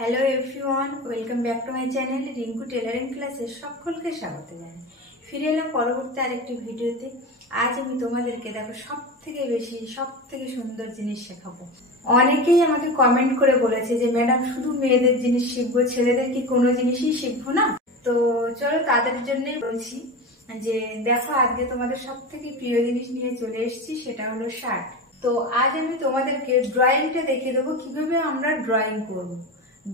Hello everyone, welcome back to my channel Rinku tailoring ক্লাসে সকলকে স্বাগত জানাই। ফিরে এলাম পরবর্তী আরেকটি ভিডিওতে। আজ আমি তোমাদেরকে দেখো সব থেকে সুন্দর জিনিস শেখাবো। অনেকেই আমাকে কমেন্ট করে বলেছে যে ম্যাডাম শুধু মেয়েদের জিনিস শিখবো, ছেলেদের কি কোনো জিনিসই শিখবো না? তো চলো তাদের জন্যই বলছি যে দেখো আজকে তোমাদের সব থেকে প্রিয় জিনিস নিয়ে চলে এসেছি, সেটা হলো শার্ট। তো আজ আমি তোমাদেরকে ড্রয়িংটা দেখিয়ে দেবো কিভাবে আমরা ড্রয়িং করবো।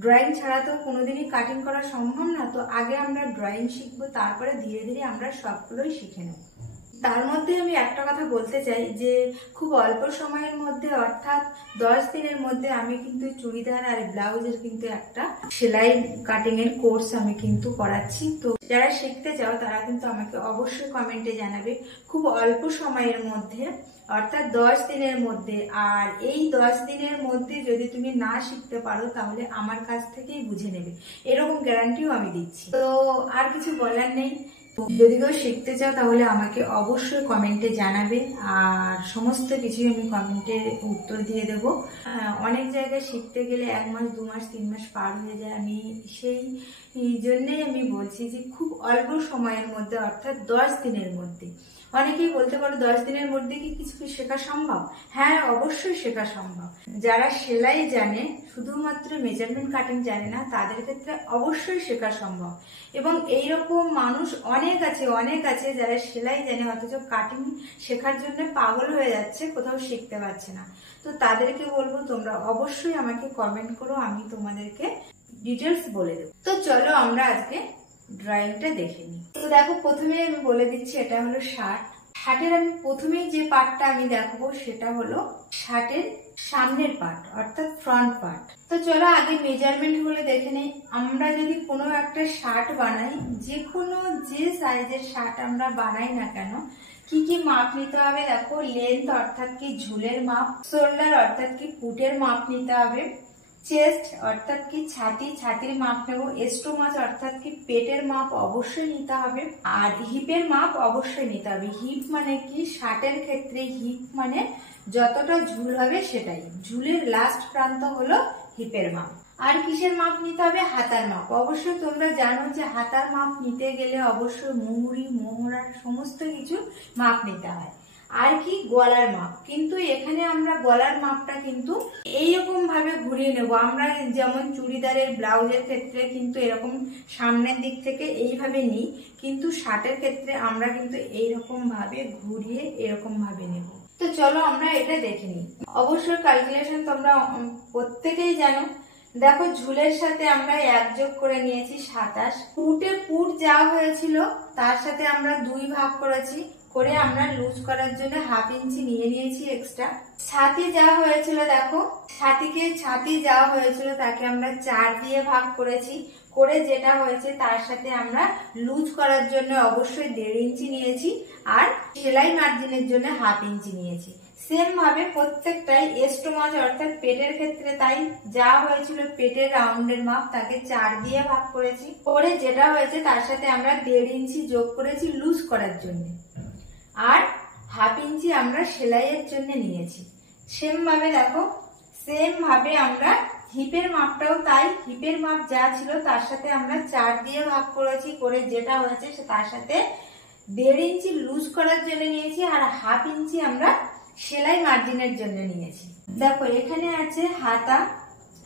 ড্রয়িং ছাড়া তো কোনোদিনই কাটিং করা সম্ভব না। তো আগে আমরা ড্রয়িং শিখবো, তারপরে ধীরে ধীরে আমরা সবগুলোই শিখে নেব। তার মধ্যে আমি একটা কথা বলতে চাই যে খুব অল্প সময়ের মধ্যে অর্থাৎ 10 দিনের মধ্যে আমি কিন্তু চুড়িদার আর ব্লাউজের কিন্তু একটা সেলাই কাটিং এর কোর্স আমি কিন্তু করাচ্ছি। তো যারা শিখতে চাও তারা কিন্তু আমাকে অবশ্যই কমেন্টে জানাবে খুব অল্প সময়ের মধ্যে, অর্থাৎ 10 দিনের মধ্যে। আর এই 10 দিনের মধ্যে যদি তুমি না শিখতে পারো তাহলে আমার কাছ থেকেই বুঝে নেবে, এরকম গ্যারান্টিও আমি দিচ্ছি। তো আর কিছু বলার নেই। যদি কেউ শিখতে চাও তাহলে আমাকে অবশ্যই কমেন্টে জানাবে, আর সমস্ত কিছুই আমি কমেন্টে উত্তর দিয়ে দেবো। অনেক জায়গায় শিখতে গেলে 1 মাস 2 মাস 3 মাস পার হয়ে যায়। আমি সেই জন্যই আমি বলছি যে খুব অল্প সময়ের মধ্যে অর্থাৎ 10 দিনের মধ্যে। অনেকেই বলতে পারো 10 দিনের মধ্যে কি কিছু শেখা সম্ভব? হ্যাঁ, অবশ্যই শেখা সম্ভব। যারা সেলাই জানে, শুধুমাত্র মেজারমেন্ট কাটিং জানে না, তাদের ক্ষেত্রে অবশ্যই শেখা সম্ভব। এবং এইরকম মানুষ অনেক আছে যারা সেলাই জানে অথচ কাটিং শেখার জন্য পাগল হয়ে যাচ্ছে, কোথাও শিখতে পারছে না। তো তাদেরকে বলবো তোমরা অবশ্যই আমাকে কমেন্ট করো, আমি তোমাদেরকে ডিটেলস বলে দেবো। তো চলো আমরা আজকে ড্রয়িংটা দেখে নিই। তো দেখো প্রথমে আমি বলে দিচ্ছি এটা হলো শার্ট। শার্টের আমি প্রথমেই যে পার্টটা আমি দেখাবো সেটা হলো শার্টের সামনের পার্ট অর্থাৎ ফ্রন্ট পার্ট। তো চলো আগে মেজারমেন্ট গুলো দেখে নেই। আমরা যদি কোনো একটা শার্ট বানাই, যে কোনো যে সাইজের শার্ট আমরা বানাই না কেন, কি কি মাপ নিতে হবে দেখো। লেন্থ অর্থাৎ কি ঝুলের মাপ, শোল্ডার অর্থাৎ কি পুটের মাপ নিতে হবে, চেস্ট অর্থাৎ কি ছাতির মাপ নেব, এস্টোমাচ অর্থাৎ কি পেটের মাপ অবশ্যই নিতে হবে, আর হিপের মাপ অবশ্যই নিতে হবে। হিপ মানে কি, শার্টের ক্ষেত্রে হিপ মানে যতটা ঝুল হবে সেটাই, ঝুলের লাস্ট প্রান্ত হলো হিপের মাপ। আর কিসের মাপ নিতে হবে? হাতার মাপ। অবশ্যই তোমরা জানো যে হাতার মাপ নিতে গেলে অবশ্যই মুহুরি মোহরার সমস্ত কিছু মাপ নিতে হয়। আর কি গলার মাপ, কিন্তু এখানে আমরা গলার মাপটা কিন্তু এইরকম ভাবে ঘুরিয়ে নেব। আমরা যেমন চুড়িদারের ব্লাউজের ক্ষেত্রে কিন্তু এরকম সামনের দিক থেকে এইভাবে নিই, কিন্তু শার্টের ক্ষেত্রে আমরা কিন্তু এইরকম ভাবে ঘুরিয়ে এরকম ভাবে নেব। তো চলো আমরা এটা দেখে নিই। অবশ্যই ক্যালকুলেশন তোমরা প্রত্যেকেই জানো। দেখো ঝুলের সাথে আমরা 1 যোগ করে নিয়েছি 27, পুট যা হয়েছিল তার সাথে আমরা 2 ভাগ করেছি, করে আমরা লুজ করার জন্য 1/2 ইঞ্চি নিয়ে নিয়েছি এক্সট্রা। ছাতি যা হয়েছিল দেখো, ছাতি যা হয়েছিল তাকে আমরা 4 দিয়ে ভাগ করেছি, করে যেটা হয়েছে তার সাথে আমরা লুজ করার জন্য অবশ্যই 1.5 ইঞ্চি নিয়েছি, আর সেলাই মার্জিনের জন্য 1/2 ইঞ্চি নিয়েছি। সেম ভাবে প্রত্যেকটাই এস্টোমাচ অর্থাৎ পেটের ক্ষেত্রে তাই যা হয়েছিল পেটের রাউন্ডের মাপ তাকে 4 দিয়ে ভাগ করেছি, করে যেটা হয়েছে তার সাথে আমরা 1.5 ইঞ্চি যোগ করেছি লুজ করার জন্য, আর 1/2 ইঞ্চি আমরা সেলাইয়ের জন্য নিয়েছি। সেম ভাবে দেখো, সেম ভাবে আমরা হিপের মাপটাও তাই, হিপের মাপ যা ছিল তার সাথে আমরা 4 দিয়ে ভাগ করেছি, করে যেটা হয়েছে তার সাথে 1.5 ইঞ্চি লুজ করার জন্য নিয়েছি, আর 1/2 ইঞ্চি আমরা সেলাই মার্জিনের জন্য নিয়েছি। দেখো এখানে আছে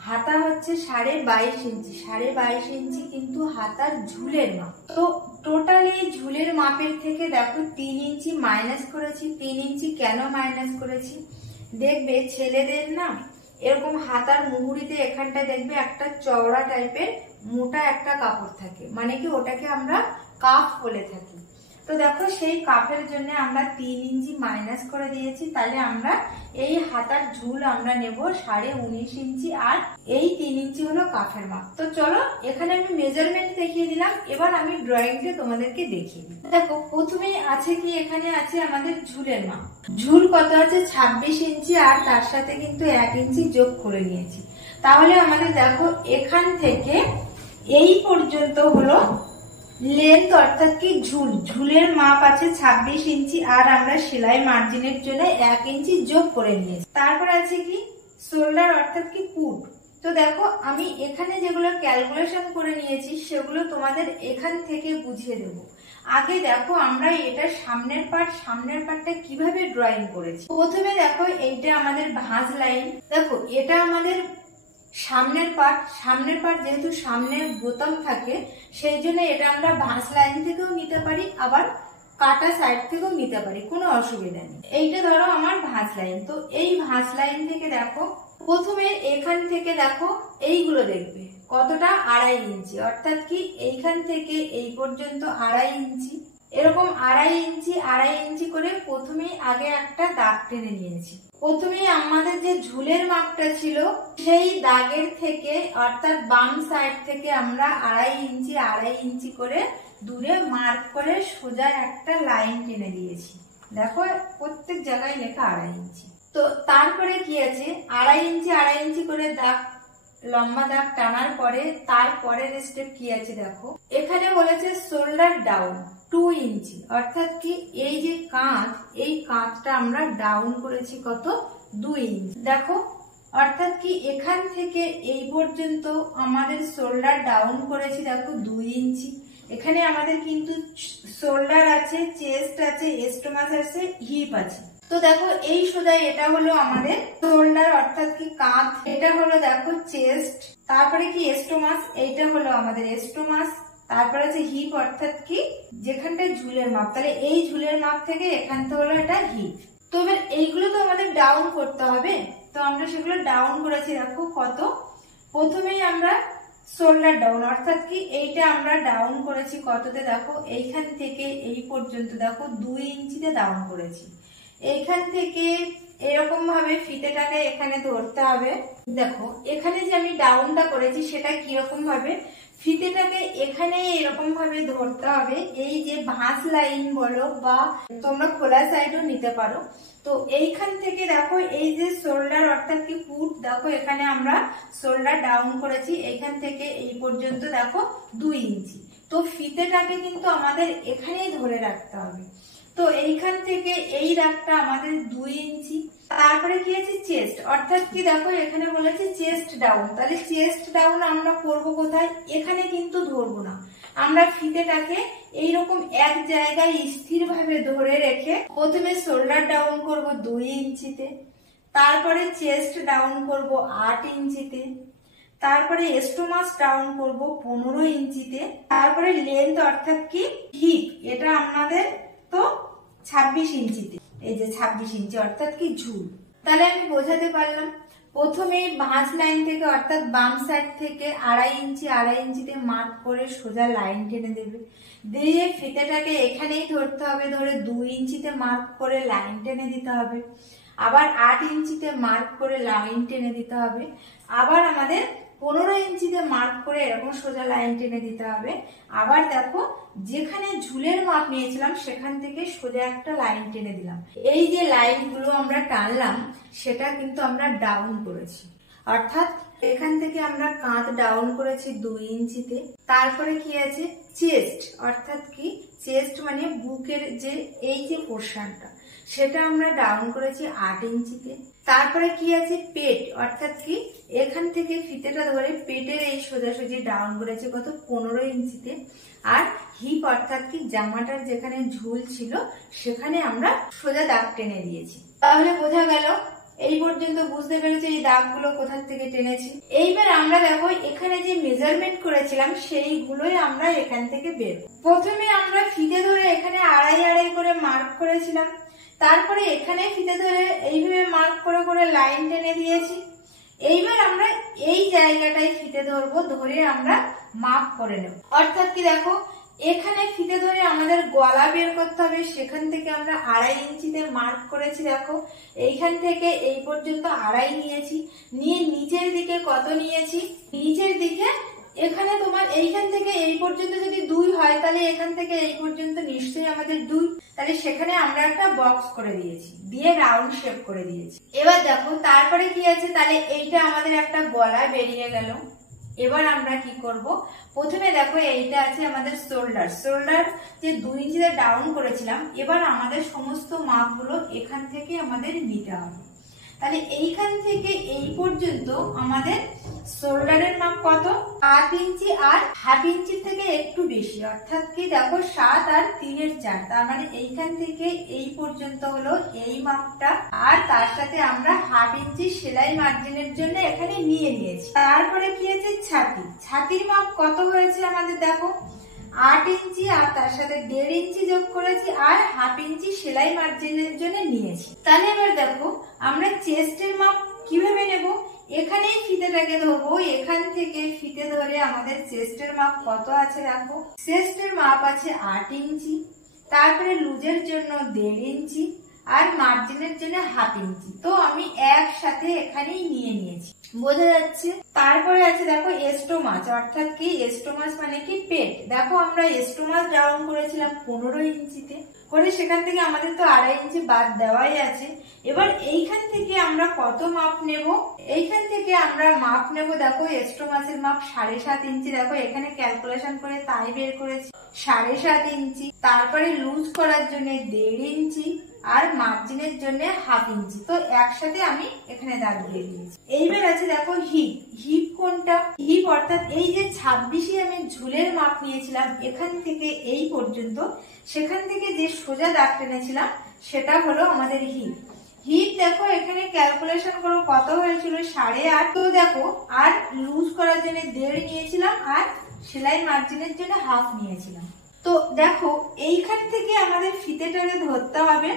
হাতা হচ্ছে 22.5 ইঞ্চি, 22.5 ইঞ্চি কিন্তু হাতার ঝুলের মাপ। তো টোটাল এই ঝুলের মাপের থেকে দেখো 3 ইঞ্চি মাইনাস করেছি। 3 ইঞ্চি কেন মাইনাস করেছি? দেখবে ছেলেদের না এরকম হাতার মুহুরিতে এখানটা দেখবে একটা চওড়া টাইপের মোটা একটা কাপড় থাকে, মানে কি ওটাকে আমরা কাফ বলে থাকি। তো দেখো সেই কাফের জন্য আমরা 3 ইঞ্চি মাইনাস করে দিয়েছি, তাহলে আমরা এই হাতার ঝুল আমরা নেব 19.5 ইঞ্চি, আর এই 3 ইঞ্চি হলো কাফের মাপ। তো চলো এখানে আমি মেজারমেন্ট দেখিয়ে দিলাম, এবার আমি ড্রয়িংটা তোমাদেরকে দেখিয়ে দিই। দেখো প্রথমেই আছে কি, এখানে আছে আমাদের ঝুলের মাপ। ঝুল কত আছে? 26 ইঞ্চি, আর তার সাথে কিন্তু 1 ইঞ্চি যোগ করে নিয়েছি। তাহলে আমাদের দেখো এখান থেকে এই পর্যন্ত হলো লেন্থ অর্থাৎ কি ঝুলের মাপ আছে 26 ইঞ্চি, আর আমরা সেলাই মার্জিনের জন্য 1 ইঞ্চি যোগ করে নিয়েছি। তারপর আছে কি শোল্ডার অর্থাৎ কি পুট, তো দেখো আমি এখানে যেগুলো ক্যালকুলেশন করে নিয়েছি সেগুলো তোমাদের এখান থেকে বুঝিয়ে দেবো। আগে দেখো আমরা এটা সামনের পার্টটা কিভাবে ড্রয়িং করেছি। প্রথমে দেখো এইটা আমাদের ভাঁজ লাইন, দেখো এটা আমাদের সামনের পার্ট যেহেতু সামনে বোতাম থাকে সেই জন্য এটা আমরা ভাঁজ লাইন থেকেও নিতে পারি, আবার কাটা সাইড থেকেও নিতে পারি, কোনো অসুবিধা নেই। এইটা ধরো আমার ভাঁজ লাইন, তো এই ভাঁজ লাইন থেকে দেখো প্রথমে এখান থেকে দেখো এইগুলো দেখবে কতটা 2.5 ইঞ্চি, অর্থাৎ কি এইখান থেকে এই পর্যন্ত 2.5 ইঞ্চি, এরকম 2.5 ইঞ্চি করে প্রথমেই আগে একটা দাগ টেনে নিয়েছি। প্রথমেই আমাদের যে ঝুলের মাপটা ছিল সেই দাগের থেকে অর্থাৎ বাম সাইড থেকে আমরা 2.5 ইঞ্চি করে দূরে মার্ক করে সোজা একটা লাইন টেনে দিয়েছি। দেখো প্রত্যেক জায়গায় লেখা 2.5 ইঞ্চি। তো তারপরে কি আছে, 2.5 ইঞ্চি করে দাগ, লম্বা দাগ টানার পরে তারপরের স্টেপ কি আছে দেখো, এখানে বলেছে শোল্ডার ডাউন 2 ইঞ্চি, অর্থাৎ কি এই যে কাঁধ, এই কাঁধটা আমরা ডাউন করেছি কত, 2 ইঞ্চি। দেখো অর্থাৎ কি এখান থেকে এই পর্যন্ত আমাদের শোল্ডার ডাউন করেছি দেখো 2 ইঞ্চি। এখানে আমাদের কিন্তু শোল্ডার আছে, চেস্ট আছে, স্টোমাস আছে, হিপ আছে। তো দেখো এই সোজা এটা হলো আমাদের শোল্ডার অর্থাৎ কি কাঁধ, এটা হলো দেখো চেস্ট, তারপরে কি স্টোমাস, এইটা হলো আমাদের স্টোমাস, তারপরে আছে হিপ অর্থাৎ কি যেখানটা ঝুলের মাপ, তাহলে এই ঝুলের মাপ থেকে এখানটা হলো এটা হিপ। তো এবার এইগুলো তো আমাদের ডাউন করতে হবে, তো আমরা সেগুলো ডাউন করেছি দেখো কত, প্রথমেই আমরা শোল্ডার ডাউন অর্থাৎ কি এইটা আমরা ডাউন করেছি কততে দেখো, এইখান থেকে এই পর্যন্ত দেখো 2 ইঞ্চিতে ডাউন করেছি। এইখান থেকে এরকম ভাবে ফিতেটাকে এখানে ধরতে হবে। দেখো এখানে যে আমি ডাউনটা করেছি সেটা কিরকম ভাবে, ফিতেটাকে এখানে এরকম ভাবে ধরতে হবে, এই যে ভাঁজ লাইন বলো বা তোমরা খোলা সাইডও নিতে পারো। তো এইখান থেকে দেখো এই যে শোল্ডার অর্থাৎ কি ফুট, দেখো এখানে আমরা শোল্ডার ডাউন করেছি, এইখান থেকে এই পর্যন্ত দেখো 2 ইঞ্চি। তো ফিতেটাকে কিন্তু আমাদের এখানেই ধরে রাখতে হবে। তো এইখান থেকে এই দাগটা আমাদের 2 ইঞ্চি। তারপরে কি আছে চেস্ট, অর্থাৎ কি দেখো এখানে বলেছে চেস্ট ডাউন, তাহলে চেস্ট ডাউন আমরা করব কোথায়, এখানে কিন্তু ধরবো না, আমরা ফিতেটাকে এইরকম এক জায়গায় স্থির ভাবে ধরে রেখে প্রথমে শোল্ডার ডাউন করব 2 ইঞ্চিতে, তারপরে চেস্ট ডাউন করব 8 ইঞ্চিতে, তারপরে স্টোমাস ডাউন করব 15 ইঞ্চিতে, তারপরে লেন্থ অর্থাৎ কি হিপ এটা আমাদের তো 26 ইঞ্চিতে, এই যে 26 ইঞ্চি অর্থাৎ কি ঝুল। তাহলে আমি বোঝাতে পারলাম, প্রথমে ভাঁজ লাইন থেকে অর্থাৎ বাম সাইড থেকে 2.5 ইঞ্চিতে মার্ক করে সোজা লাইন টেনে দেবে, দিয়ে ফিতেটাকে এখানেই ধরতে হবে, ধরে 2 ইঞ্চিতে মার্ক করে লাইন টেনে দিতে হবে, আবার 8 ইঞ্চিতে মার্ক করে লাইন টেনে দিতে হবে, আবার আমাদের 15 ইঞ্চিতে মার্ক করে এরকম সোজা লাইন টেনে দিতে হবে। আবার দেখো যেখানে ঝুলের মাপ নিয়েছিলাম সেখান থেকে সোজা একটা লাইন টেনে দিলাম, এই যে লাইনগুলো আমরা টানলাম সেটা কিন্তু আমরা ডাউন করেছি, অর্থাৎ এখান থেকে আমরা কাঁধ ডাউন করেছি 2 ইঞ্চিতে। তারপরে কি আছে চেস্ট, অর্থাৎ কি চেস্ট মানে বুকের যে এই যে পোর্শনটা সেটা আমরা ডাউন করেছি 8 ইঞ্চিতে। তারপরে কি আছে পেট, অর্থাৎ কি এখান থেকে ফিতেটা ধরে পেটের এই সোজাসুজি ডাউন করেছি কত 15 ইঞ্চিতে। আর হিপ অর্থাৎ কি জামাটার যেখানে ঝুল ছিল সেখানে আমরা সোজা দাগ টেনে দিয়েছি। তাহলে বোঝা গেল, এই পর্যন্ত বুঝতে পেরেছি এই দাগগুলো কোথা থেকে টেনেছি। এইবার আমরা দেখো এখানে যে মেজারমেন্ট করেছিলাম সেইগুলোই আমরা এখান থেকে বের, প্রথমে আমরা ফিতে ধরে এখানে 2.5 করে মার্ক করেছিলাম, তারপরে এখানে ফিতে ধরে এইভাবে মার্ক করে করে লাইন টেনে দিয়েছি। এইবার আমরা এই জায়গাটায় ফিতে ধরবো, ধরে আমরা মাপ করে নেব, অর্থাৎ কি দেখো এখানে ফিতে ধরে আমাদের গলা বের করতে হবে, সেখান থেকে আমরা 2.5 ইঞ্চিতে মার্ক করেছি, দেখো এইখান থেকে এই পর্যন্ত 2.5 নিয়েছি, নিয়ে নিচের দিকে কত নিয়েছি, নিচের দিকে এখানে তোমার এইখান থেকে এই পর্যন্ত যদি 2 হয় তাহলে এখান থেকে এই পর্যন্ত নিশ্চয়ই আমাদের 2, তাহলে সেখানে আমরা একটা বক্স করে দিয়েছি, দিয়ে রাউন্ড শেপ করে দিয়েছি। এবার দেখো তারপরে কি আছে, তাহলে এইটা আমাদের একটা গলা বেরিয়ে গেল। এবার আমরা কি করব, প্রথমে দেখো এইটা আছে আমাদের শোল্ডার যে 2 ইঞ্চিতে ডাউন করেছিলাম, এবার আমাদের সমস্ত মাপগুলো এখান থেকে আমাদের নিতে হবে। তাহলে এইখান থেকে এই পর্যন্ত আমাদের শোল্ডারের মাপ কত? 8 ইঞ্চি আর হাফ ইঞ্চি থেকে একটু বেশি, অর্থাৎ কি দেখো 7 আর 3/4, তার মানে এইখান থেকে এই পর্যন্ত হলো এই মাপটা। আর তার সাথে আমরা হাফ ইঞ্চি সেলাই মার্জিনের জন্য এখানে নিয়ে নিয়েছি। তারপরে কি আছে? ছাতি। ছাতির মাপ কত হয়েছে আমাদের দেখো 8 ইঞ্চি আর তার সাথে 1.5 ইঞ্চি যোগ করেছি আর হাফ ইঞ্চি সেলাই মার্জিনের জন্য নিয়েছি। তাহলে এবার দেখো আমরা চেস্টের মাপ কিভাবে নেব? এখানেই ফিতেটাকে ধরবো, এখান থেকে ফিতে ধরে আমাদের চেস্টের মাপ কত আছে দেখো। চেস্টের মাপ আছে 8 ইঞ্চি, তারপরে লুজের জন্য 1.5 ইঞ্চি আর মার্জিনের জন্য হাফ ইঞ্চি। তো আমি একসাথে এখানেই নিয়ে নিয়েছি, বোঝা যাচ্ছে। তারপরে আছে দেখো এস্টোমাস, অর্থাৎ কি এস্টোমাস মানে কি পেট। দেখো আমরা এস্টোমাস ডাউন করেছিলাম 15 ইঞ্চিতে করে, সেখান থেকে আমাদের তো 2.5 ইঞ্চি বাদ দেওয়াই আছে। এবার এইখান থেকে আমরা কত মাপ নেব? এইখান থেকে আমরা মাপ নেব দেখো এস্টোমাসের মাপ 7.5 ইঞ্চি। দেখো এখানে ক্যালকুলেশন করে তাই বের করেছি 7.5 ইঞ্চি। তারপরে লুজ করার জন্য 1.5 ইঞ্চি আর মার্জিনের জন্য হাফ ইঞ্চি। তো একসাথে আমি এখানে দাগ দিয়ে দিয়েছি। এইবার আছে দেখো হিপ। হিপ কোনটা? হিপ অর্থাৎ এই যে 26 আমি ঝুলের মাপ নিয়েছিলাম এখান থেকে এই পর্যন্ত, সেখান থেকে যে সোজা দাগ টেনেছিলাম সেটা হলো আমাদের হিপ। হিপ দেখো এখানে ক্যালকুলেশন করো কত হয়েছিল 8.5। তো দেখো আর লুজ করার জন্য 1.5 নিয়েছিলাম আর সেলাই মার্জিনের জন্য হাফ নিয়েছিলাম। তো দেখো এইখান থেকে আমাদের ফিতেটাকে ধরতে হবে,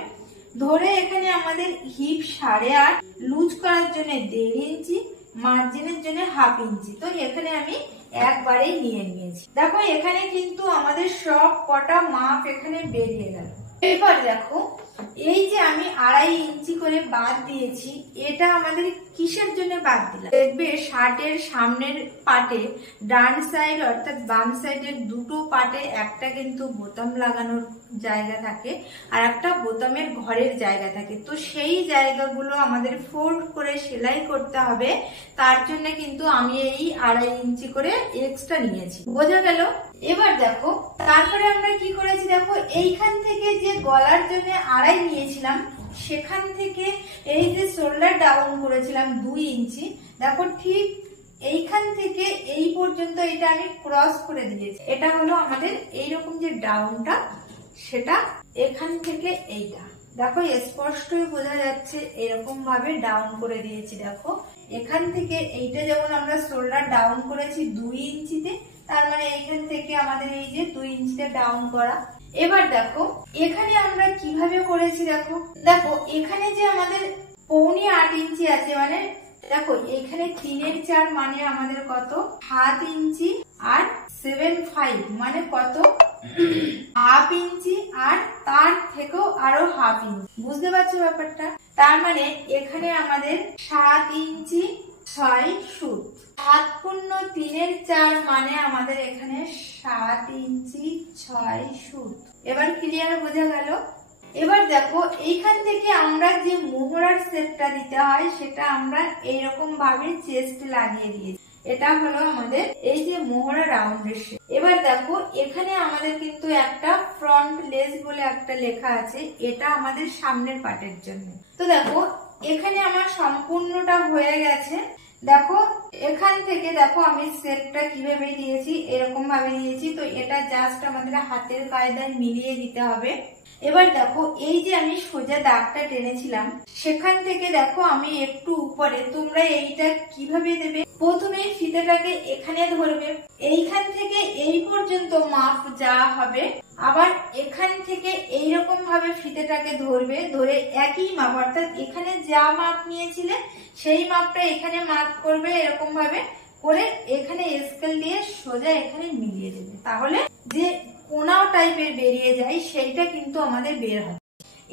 ধরে এখানে আমাদের হিপ 8.5, লুজ করার জন্য 1.5 ইঞ্চি, মার্জিনের জন্য হাফ ইঞ্চি। তো এখানে আমি একবারেই নিয়ে নিয়েছি। দেখো এখানে কিন্তু আমাদের সব কটা মাপ এখানে বেরিয়ে গেল। এবার দেখো এই যে আমি 2.5 ইঞ্চি করে বাদ দিয়েছি, এটা আমাদের কিসের জন্য বাদ দিলাম? দেখবে শার্টের সামনের পাটে ডান সাইড অর্থাৎ বাম সাইডের দুটো পাটে একটা কিন্তু বোতাম লাগানোর জায়গা থাকে আর একটা বোতামের ঘরের জায়গা থাকে। তো সেই জায়গাগুলো আমাদের ফোল্ড করে সেলাই করতে হবে, তার জন্য কিন্তু আমি এই 2.5 ইঞ্চি করে এক্সট্রা নিয়েছি, বোঝা গেল? এবার দেখো তারপরে আমরা কি করেছি দেখো এইখান থেকে যে গলার জন্য 2.5 নিয়েছিলাম সেখান থেকে এই যে শোল্ডার ডাউন করেছিলাম 2 ইঞ্চি, দেখো ঠিক এইখান থেকে এই পর্যন্ত এটা আমি ক্রস করে দিয়েছি। এটা হলো আমাদের এইরকম যে ডাউনটা, সেটা এখান থেকে এইটা দেখো স্পষ্টই বোঝা যাচ্ছে, এরকম ভাবে ডাউন করে দিয়েছি। দেখো এখান থেকে এইটা যেমন আমরা শোল্ডার ডাউন করেছি 2 ইঞ্চিতে, তার মানে এইখান থেকে আমাদের এই যে 2 ইঞ্চিতে ডাউন করা। এবার দেখো এখানে আমরা কিভাবে করেছি দেখো, দেখো এখানে যে আমাদের 7.25 ইঞ্চি আছে, মানে দেখো এখানে 3/4 মানে আমাদের কত 7 ইঞ্চি আর 7.5 মানে কত হাফ ইঞ্চি আর তার থেকেও আরো হাফ ইঞ্চি, বুঝতে পারছো ব্যাপারটা? তার মানে এখানে আমাদের 7 ইঞ্চি 6 সুত, 7 পূর্ণ 3/4 মানে আমাদের এখানে 7 ইঞ্চি 6 সুত। এবার ক্লিয়ার বোঝা গেল? এবার দেখো এইখান থেকে আমরা যে মোহরার শেপটা দিতে হয় সেটা আমরা এইরকম ভাবে চেস্ট লাগিয়ে দিয়েছি। এটা হলো আমাদের এই যে মোহরা রাউন্ডের শেপ। এবার দেখো এখানে আমাদের কিন্তু একটা ফ্রন্ট লেস বলে একটা লেখা আছে, এটা আমাদের সামনের পার্টের জন্য। তো দেখো এখানে আমার সম্পূর্ণটা হয়ে গেছে। দেখো এখান থেকে দেখো আমি শেপটা কিভাবে দিয়েছি, এরকম ভাবে দিয়েছি। তো এটা জাস্ট আমাদের হাতের কায়দায় মিলিয়ে দিতে হবে। এবার দেখো এই যে আমি সোজা দাগটা টেনেছিলাম সেখান থেকে দেখো আমি একটু উপরে, তোমরা এইটা কিভাবে দেবে, প্রথমে ফিতেটাকে এখানে ধরবে, এইখান থেকে এই পর্যন্ত মাপ যা হবে, আবার এখান থেকে এইরকম ভাবে ফিতেটাকে ধরবে, ধরে একই মাপ অর্থাৎ এখানে যা মাপ নিয়েছিলে সেই মাপটা এখানে মার্ক করবে, এরকম ভাবে করে এখানে স্কেল দিয়ে সোজা এখানে মিলিয়ে দেবে। তাহলে যে কোনাও টাইপের বেরিয়ে যায় সেইটা কিন্তু আমাদের বের হবে।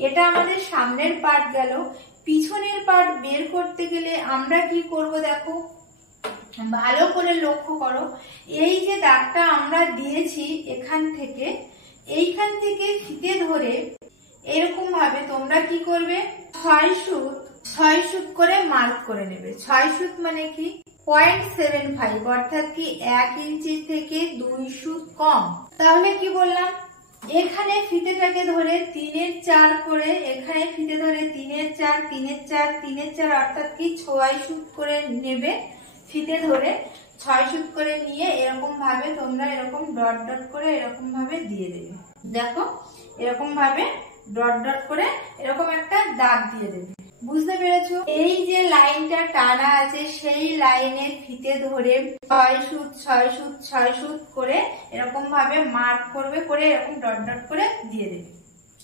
এটা আমাদের সামনের পার্ট গেল। পিছনের পার্ট বের করতে গেলে আমরা কি করব দেখো, ভালো করে লক্ষ্য করো, এই যে দাগটা আমরা দিয়েছি এখান থেকে, এইখান থেকে ফিতে ধরে এরকম ভাবে তোমরা কি করবে 6 সুত করে মার্ক করে নেবে। 6 সুত মানে কি 0.75 অর্থাৎ কি 1 ইঞ্চি থেকে 2 সুত কম। তাহলে কি বললাম এখানে ফিতেটাকে ধরে 3 4 করে, এখানে ফিতে ধরে 3 4 3 4 3 4 অর্থাৎ কি 6 সুত করে নেবে। ফিতে ধরে 6 সুত করে নিয়ে এরকম ভাবে তোমরা এরকম ডট ডট করে এরকম ভাবে দিয়ে দেবে। দেখো এরকম ভাবে ডট ডট করে এরকম একটা দাগ দিয়ে দেবে। বুঝতে পেরেছো? এই যে লাইনটা টানা আছে সেই লাইনের ফিতে ধরে 6 সুত 6 সুত 6 সুত করে এরকম ভাবে মার্ক করবে, করে এরকম ডট ডট করে দিয়ে দেবে।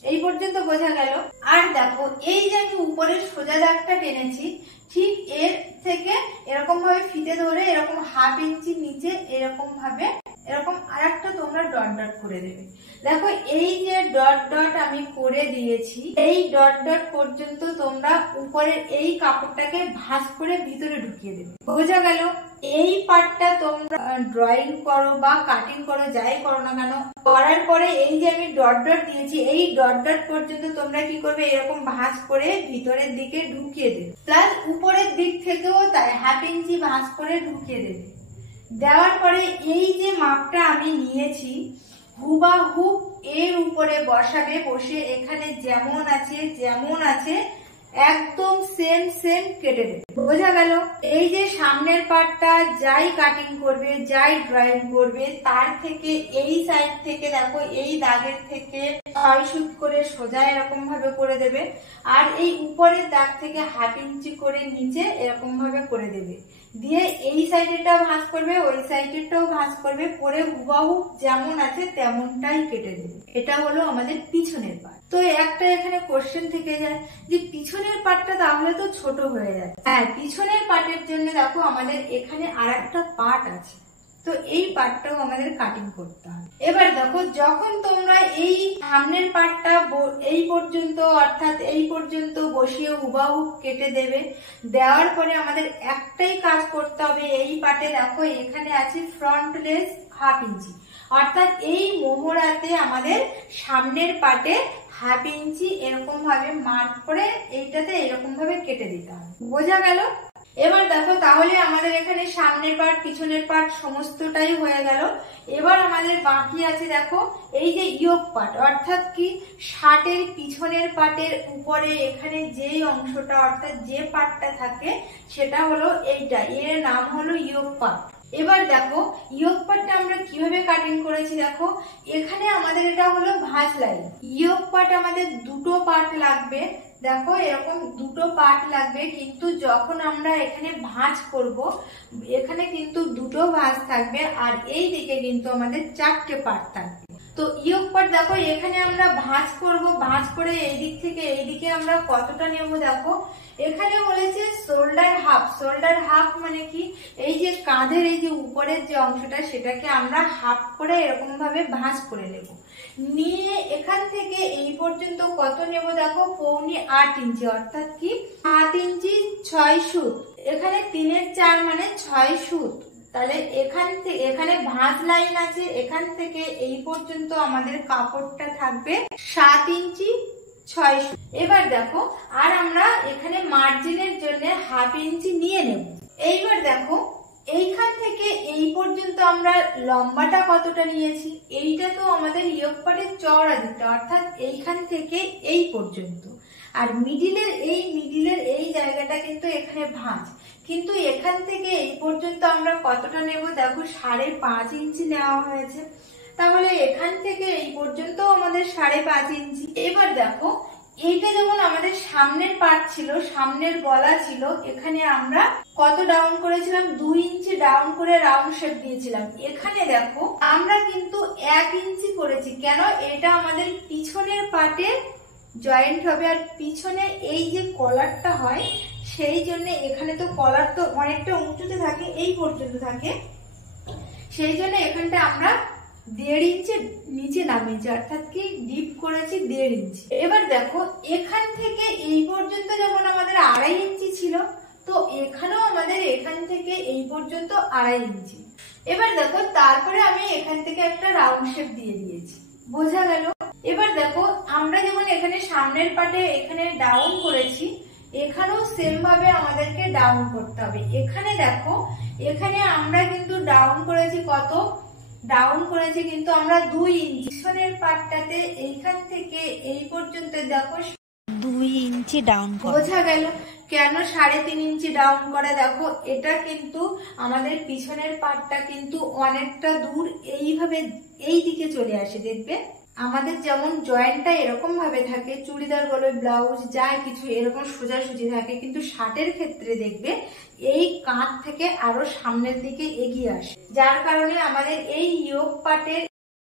এই পর্যন্ত বোঝা গেল। আর দেখো এই যে আমি উপরের সোজা দাগটা টেনেছি, ঠিক এর থেকে এরকম ভাবে ফিতে ধরে এরকম 1/2 ইঞ্চি নিচে এরকম ভাবে এরকম আরেকটা তোমরা ডট ডট করে দেবে। দেখো এই যে ডট ডট আমি করে দিয়েছি, এই ডট ডট পর্যন্ত তোমরা উপরের এই কাপড়টাকে ভাঁজ করে ভিতরে ঢুকিয়ে দেবে। বোঝা গেল? এই পার্টটা তোমরা ড্রয়িং করো বা কাটিং করো, যাই করো না কেন, করার পরে এই যে আমি ডট ডট দিয়েছি এই ডট ডট পর্যন্ত তোমরা কি করবে, এরকম ভাঁজ করে ভিতরের দিকে ঢুকিয়ে দেবে। প্লাস উপরের দিক থেকেও তাই 1/2 ইঞ্চি ভাঁজ করে ঢুকিয়ে দেবে। দেওয়ার পরে এই যে মাপটা আমি নিয়েছি হুবাহুব এর উপরে বসাবে, বসে এখানে যেমন আছে একদম সেম সেম কেটে দেবে। বোঝা গেল? এই যে সামনের পার্টটা যাই কাটিং করবে, যাই ড্রয়িং করবে, তার থেকে এই সাইড থেকে দেখো এই দাগের থেকে 6 সুত করে সোজা এরকম ভাবে করে দেবে। আর এই উপরের দাগ থেকে 1/2 ইঞ্চি করে নিচে এরকম ভাবে করে দেবে। দিয়ে এই সাইডেরটাও ভাঁজ করবে, ওই সাইডেরটাও ভাঁজ করবে, করে হুবাহুব যেমন আছে তেমনটাই কেটে দেবে। এটা হলো আমাদের পিছনের পার্ট। তো একটা এখানে কোশ্চেন থেকে যায় যে পিছনের পার্টটা তাহলে তো ছোট হয়ে যায়। হ্যাঁ, পিছনের পার্টের জন্য দেখো আমাদের এখানে আরেকটা পার্ট আছে, তো এই পার্টটাও আমাদের কাটিং করতে হবে। এবার দেখো যখন তোমরা এই সামনের পার্টটা এই পর্যন্ত অর্থাৎ এই পর্যন্ত বসিয়ে হুবাহুব কেটে দেবে। দেওয়ার পরে আমাদের একটাই কাজ করতে হবে। এই পার্টে দেখো এখানে আছে ফ্রন্ট লেস 1/2 ইঞ্চি, অর্থাৎ এই মোহরাতে আমাদের সামনের পার্টে 1/2 ইঞ্চি এরকম ভাবে মার্ক করে এইটাতে এরকম ভাবে কেটে দিতে হবে। বোঝা গেল? এবার দেখো তাহলে আমাদের এখানে সামনের পার্ট পিছনের পার্ট সমস্তটাই হয়ে গেল। এবার আমাদের বাকি আছে দেখো এই যে ইয়োক পার্ট, অর্থাৎ কি শার্টের পিছনের পার্টের উপরে এখানে যেই অংশটা অর্থাৎ যে পার্টটা থাকে সেটা হলো এইটা, এর নাম হলো ইয়োক পার্ট। এবার দেখো ইয়োক পার্টটা আমরা কিভাবে কাটিং করেছি। দেখো এখানে আমাদের এটা হলো ভাঁজ লাইন। ইয়োক পার্ট আমাদের দুটো পার্ট লাগবে। দেখো এরকম দুটো পার্ট লাগবে, কিন্তু যখন আমরা এখানে ভাঁজ করব এখানে কিন্তু দুটো ভাঁজ থাকবে আর এই দিকে কিন্তু আমাদের 4টে পার্ট থাকবে। তো ইয়োক পার্ট দেখো এখানে আমরা ভাঁজ করব, ভাঁজ করে এই দিক থেকে এই দিকে আমরা কতটা নেব। দেখো এখানে বলেছে শোল্ডার হাফ। শোল্ডার হাফ মানে কি, এই যে কাঁধের এই যে উপরের যে অংশটা সেটাকে আমরা হাফ করে এরকম ভাবে ভাঁজ করে নেব। নিয়ে এখান থেকে এই পর্যন্ত কত নেব দেখো 7.25 ইঞ্চি, অর্থাৎ কি 7 ইঞ্চি 6 সুত। এখানে 3 4 মানে 6 সুত। তাহলে এখান থেকে এখানে ভাঁজ লাইন আছে, এখান থেকে এই পর্যন্ত আমাদের কাপড়টা থাকবে 7 ইঞ্চি 6 সুত। এবার দেখো আর আমরা এখানে মার্জিনের জন্য 1/2 ইঞ্চি নিয়ে নেব। এইবার দেখো এইখান থেকে এই পর্যন্ত আমরা লম্বাটা কতটা নিয়েছি, এইটা তো আমাদের ইয়োক পার্টের চওড়া দিকটা, অর্থাৎ এইখান থেকে এই পর্যন্ত। আর মিডিলের এই জায়গাটা কিন্তু এখানে ভাঁজ, কিন্তু এখান থেকে এই পর্যন্ত আমরা কতটা নেব দেখো 5.5 ইঞ্চি নেওয়া হয়েছে। তাহলে এখান থেকে এই পর্যন্ত আমাদের 5.5 ইঞ্চি। এবার দেখো এইটা যেমন আমাদের সামনের পার্ট ছিল, সামনের গলা ছিল, এখানে আমরা কত ডাউন করেছিলাম 2 ইঞ্চি ডাউন করে রাউন্ড শেপ দিয়েছিলাম। এখানে দেখো আমরা কিন্তু 1 ইঞ্চি করেছি। কেন? এটা আমাদের পিছনের পার্টে জয়েন্ট হবে, আর পিছনে এই যে কলারটা হয় সেই জন্য এখানে তো কলার তো অনেকটা উঁচুতে থাকে, এই পর্যন্ত থাকে, সেই জন্য এখানটা আমরা 1.5 ইঞ্চি নিচে নামিয়েছি, অর্থাৎ কি ডিপ করেছি 1.5 ইঞ্চি। এবার দেখো এখান থেকে এই পর্যন্ত যেমন আমাদের 2.5 ইঞ্চি ছিল, তো এখানেও আমাদের এখান থেকে এই পর্যন্ত 2.5 ইঞ্চি। এবার দেখো তারপরে আমি এখান থেকে একটা রাউন্ড শেপ দিয়ে দিয়েছি। বোঝা গেল? এবার দেখো আমরা যেমন এখানে সামনের পার্টে এখানে ডাউন করেছি, এখানেও সেম ভাবে আমাদেরকে ডাউন করতে হবে। এখানে দেখো এখানে আমরা কিন্তু ডাউন করেছি কত ডাউন করেছি কিন্তু আমরা 2 ইঞ্চি। পিছনের পাটটাতে এইখান থেকে এই পর্যন্ত দেখো 2 ইঞ্চি ডাউন করা। বোঝা গেল কেন 3.5 ইঞ্চি ডাউন করে? দেখো এটা কিন্তু আমাদের পিছনের পাটটা কিন্তু অনেকটা দূর এইভাবে এই দিকে চলে আসে। দেখবে আমাদের যেমন জয়েন্টটা এরকম ভাবে থাকে, চুড়িদার বলো ব্লাউজ যা কিছু এরকম সোজাসুজি থাকে, কিন্তু শার্টের ক্ষেত্রে দেখবে এই কাঁধ থেকে আরো সামনের দিকে এগিয়ে আসে, যার কারণে আমাদের এই ইয়োগ পাটের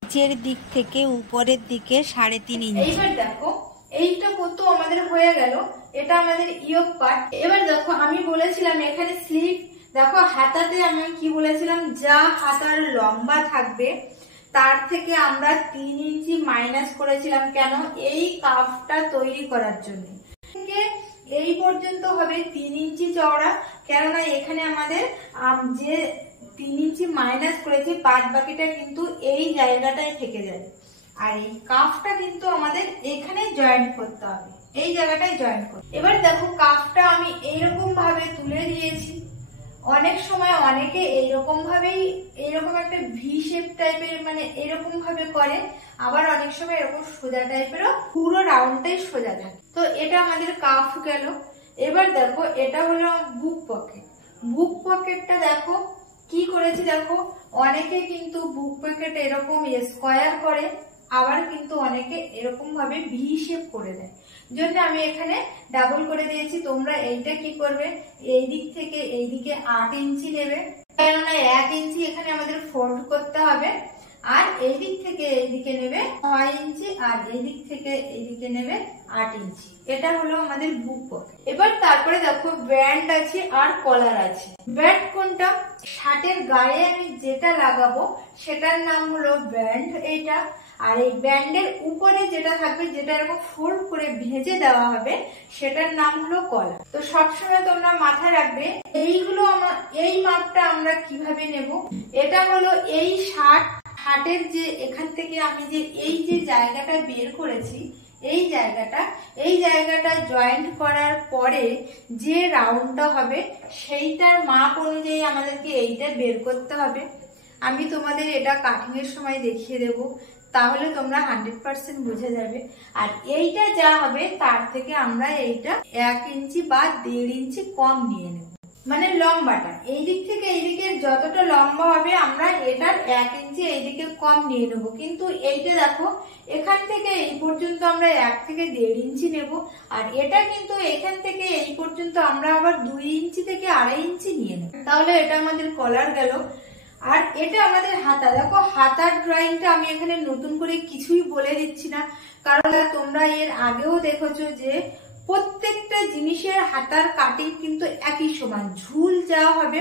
নিচের দিক থেকে উপরের দিকে 3.5 ইঞ্চি। এইবার দেখো এইটা কত আমাদের হয়ে গেল, এটা আমাদের ইয়োগ পাট। এবার দেখো আমি বলেছিলাম এখানে স্লিভ, দেখো হাতাতে আমি কি বলেছিলাম, যা হাতার লম্বা থাকবে তার থেকে আমরা 3 ইঞ্চি মাইনাস করেছিলাম। কেন? এই কাফটা তৈরি করার জন্য। এই পর্যন্ত হবে 3 ইঞ্চি চওড়া, কেননা এখানে আমাদের যে 3 ইঞ্চি মাইনাস করেছি বাদ বাকিটা কিন্তু এই জায়গাটায় থেকে যাবে। আর এই কাফটা কিন্তু আমাদের এখানে জয়েন্ট করতে হবে, এই জায়গাটায় জয়েন্ট করতে। এবার দেখো কাফটা আমি এইরকম ভাবে তুলে দিয়েছি। অনেক সময় অনেকে এইরকম ভাবেই এইরকম একটা ভি শেপ টাইপের মানে এরকম ভাবে করে, আবার অনেক সময় এরকম সোজা টাইপেরও, পুরো রাউন্ডটাই সোজা থাকে। তো এটা আমাদের কাফ গেল। এবার দেখো এটা হলো বুক পকেট। বুক পকেটটা দেখো কি করেছি, দেখো অনেকে কিন্তু বুক পকেট এরকম স্কোয়ার করে, আবার কিন্তু অনেকে এরকম ভাবে ভি শেপ করে দেয়, জন্য আমি এখানে ডাবল করে দিয়েছি। তোমরা এইটা কি করবে, এই দিক থেকে এই দিকে 8 ইঞ্চি নেবে, কেননা 1 ইঞ্চি এখানে আমাদের ফোল্ড করতে হবে, আর এই দিক থেকে এই দিকে নেবে 6 ইঞ্চি, আর এই দিক থেকে এই দিকে নেবে 8 ইঞ্চি। এটা হলো আমাদের বুক পকেট। এবার তারপরে দেখো ব্যান্ড আছে আর কলার আছে। ব্যান্ড কোনটা? শার্টের গায়ে আমি যেটা লাগাবো সেটার নাম হলো ব্যান্ড এইটা, আর এই ব্যান্ডের উপরে যেটা থাকবে, যেটা এরকম ফোল্ড করে ভেজে দেওয়া হবে, সেটার নাম হলো কলার। তো সবসময় তোমরা মাথায় রাখবে এইগুলো এই মাপটা আমরা কিভাবে নেব। এটা হলো এই শার্টের যে এখান থেকে আমি যে এই যে জায়গাটা বের করেছি, এই জায়গাটা জয়েন্ট করার পরে যে রাউন্ডটা হবে সেইটার মাপ অনুযায়ী আমাদেরকে এইটা বের করতে হবে। আমি তোমাদের এটা কাটিং এর সময় দেখিয়ে দেবো, তাহলে তোমরা 100% বুঝে যাবে। আর এইটা যা হবে তার থেকে আমরা এইটা 1 ইঞ্চি বা 1.5 ইঞ্চি কম নিয়ে নেব, মানে লম্বাটা এই দিক থেকে এই দিকে যতটা লম্বা হবে আমরা এটার 1 ইঞ্চি এইদিকে কম নিয়ে নেব। কিন্তু এইটা দেখো এখান থেকে এই পর্যন্ত আমরা 1 থেকে 1.5 ইঞ্চি নেব, আর এটা কিন্তু এখান থেকে এই পর্যন্ত আমরা আবার 2 ইঞ্চি থেকে 2.5 ইঞ্চি নিয়ে নেব। তাহলে এটা আমাদের কলার গেল। আর এটা আমাদের হাতা। দেখো হাতার ড্রয়িংটা আমি এখানে নতুন করে কিছুই বলে দিচ্ছি না, কারণ তোমরা এর আগেও দেখেছো যে প্রত্যেকটা জিনিসের হাতার কাটিং কিন্তু একই সমান, ঝুল যা হবে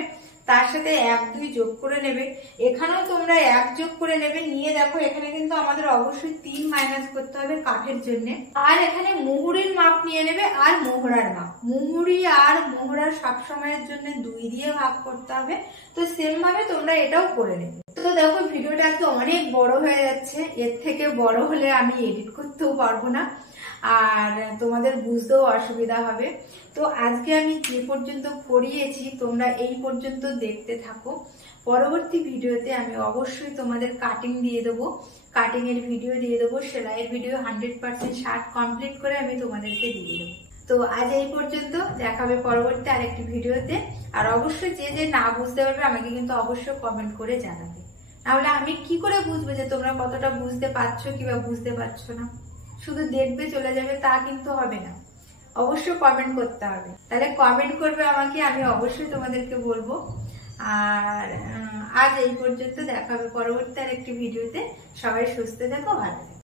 তার সাথে 1-2 যোগ করে নেবে। এখানেও তোমরা 1 যোগ করে নেবে, নিয়ে দেখো এখানে কিন্তু আমাদের অবশ্যই 3 মাইনাস করতে হবে কাঠের জন্য। আর এখানে মুহুরির মাপ নিয়ে নেবে আর মোহরার মাপ। মুহুরি আর মোহরার সবসময়ের জন্য 2 দিয়ে ভাগ করতে হবে। তো সেম ভাবে তোমরা এটাও করে নেবে। তো দেখো ভিডিওটা আজকে অনেক বড় হয়ে যাচ্ছে, এর থেকে বড় হলে আমি এডিট করতেও পারবো না আর তোমাদের বুঝতেও অসুবিধা হবে। তো আজকে আমি যে পর্যন্ত করিয়েছি তোমরা এই পর্যন্ত দেখতে থাকো। পরবর্তী ভিডিওতে আমি অবশ্যই তোমাদের কাটিং দিয়ে দেবো, কাটিং এর ভিডিও দিয়ে দেবো, সেলাইয়ের ভিডিও 100% শার্ট কমপ্লিট করে আমি তোমাদেরকে দিয়ে দেবো। তো আজ এই পর্যন্ত, দেখাবে পরবর্তী আরেকটি ভিডিওতে। আর অবশ্যই যে যে না বুঝতে পারবে আমাকে কিন্তু অবশ্যই কমেন্ট করে জানাবে, নাহলে আমি কি করে বুঝবো যে তোমরা কতটা বুঝতে পারছো কিংবা বুঝতে পারছো না। শুধু দেখবে চলে যাবে তা কিন্তু হবে না, অবশ্যই কমেন্ট করতে হবে। তাহলে কমেন্ট করবে আমাকে, আমি অবশ্যই তোমাদেরকে বলবো। আর আজ এই পর্যন্ত, দেখাবে পরবর্তী আরেকটি ভিডিওতে। সবাই সুস্থ থাকো, ভালো থাকো।